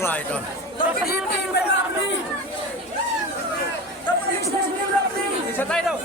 Lai to. Sa tayo daw.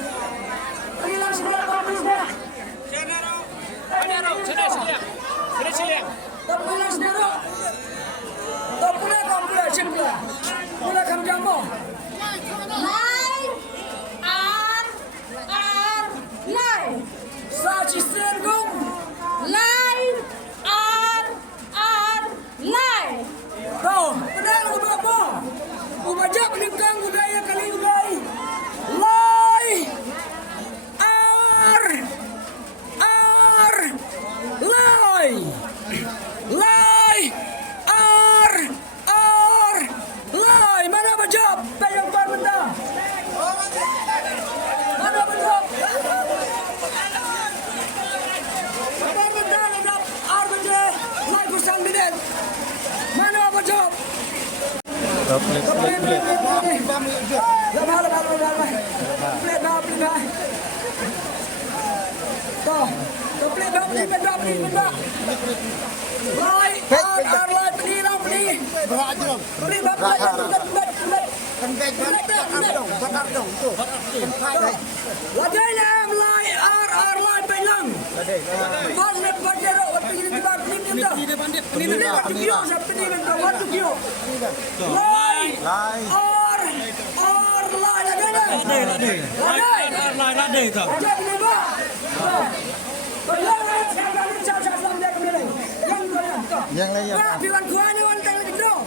Yang lain ya. Wan kuai ni wan tang lagi dong.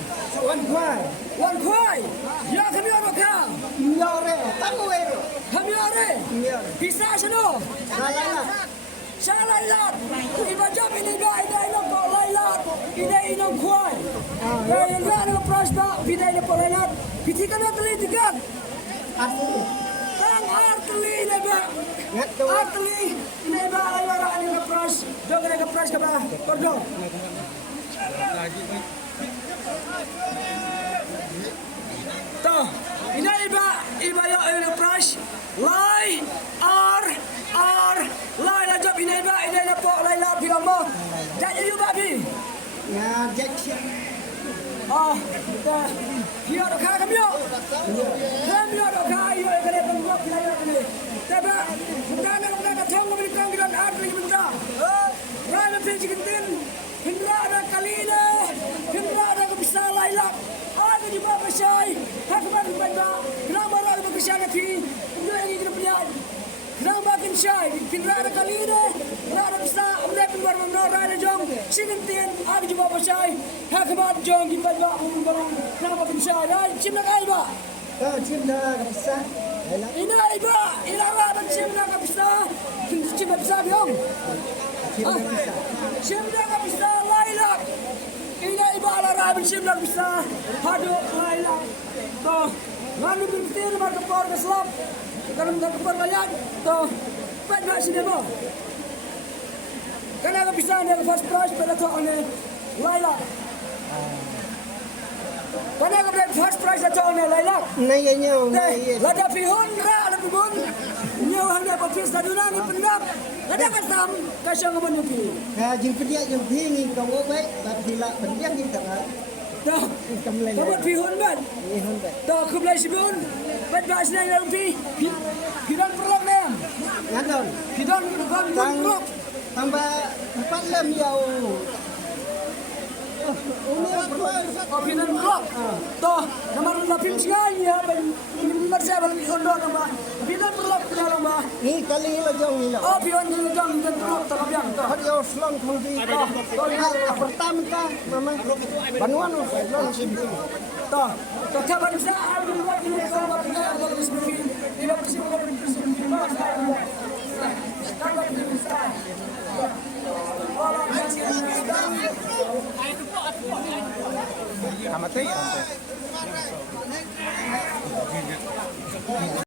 Wan kuai. Ya kami orang kau. Ya orang. Tamu ero. Kami orang. Bisa seno. Salah. Iba jam ini dah ino kau lailat. Ini ino kuai. Yang lain apa prasda? Bida ini polelat. Pitikan yang terlihat. Artli neba. Artli neba ayora ani ngepras. Dong ngepras ke bawah. Kordon. Toh, ini iba yo ngepras. Lai lai lajab ini lepok lai la pilamo. Jadi you babi. Ya, jadi. Kita dia doka kami yo. Kami doka yo kene tengok kita yo kene. Tapi bukan thong kami kang kita artli benda. Rai na pinji kintin. Hindra ada kalina. Hindra ada bisa lailak. Ada di bawah syai. Hakman benda. Kenapa ada bekerja nanti? Ini yang kita punya. Kenapa kin syai? Hindra ada kalina. Ada bisa ambil keluar menor ada jong. Sintin ada di bawah syai. Hakman jong di bawah umum. Kenapa kin syai? Rai cimna kai ba? Cimna bisa. Ini iba. Ilara ada cimna bisa. Cimna bisa biong. Cimna bisa lailak. Ini iba ala rabin cimna bisa. Hadu lailak. Toh, lalu bintir berkepor keslap. Kalau berkepor banyak, toh, banyak sini mo. Kenapa bisa nih first prize pada toh ane lailak. Kenapa pada first prize toh ane lailak? Naya. Lada pihon ra ada pun. Nyawa hanya papis taduna ni pendap. Ada kasam kasang menupi. Jing pedia jing hingi kau baik tapi la pendiam jing tak. Dah, kamu pihon ban. Dah kublai sibun. Bas nang lampi. Hidan perlok nem. Ngadon. Hidan perlok. Tambah 4 lem yau. Pinan blok. Toh nomor lapim sekali ya nomor saya balik kondo nama. Pinan blok dalam bah. Ni kali ini jauh ni lah. Oh pion jadi jam dan blok terbiang toh. Hari yang selang mungkin. Pertama kita memang banuan selang sibuk. Toh tetap bisa ada buat ini kalau kita ada diskusi. Tidak bisa berdiskusi. Amatnya.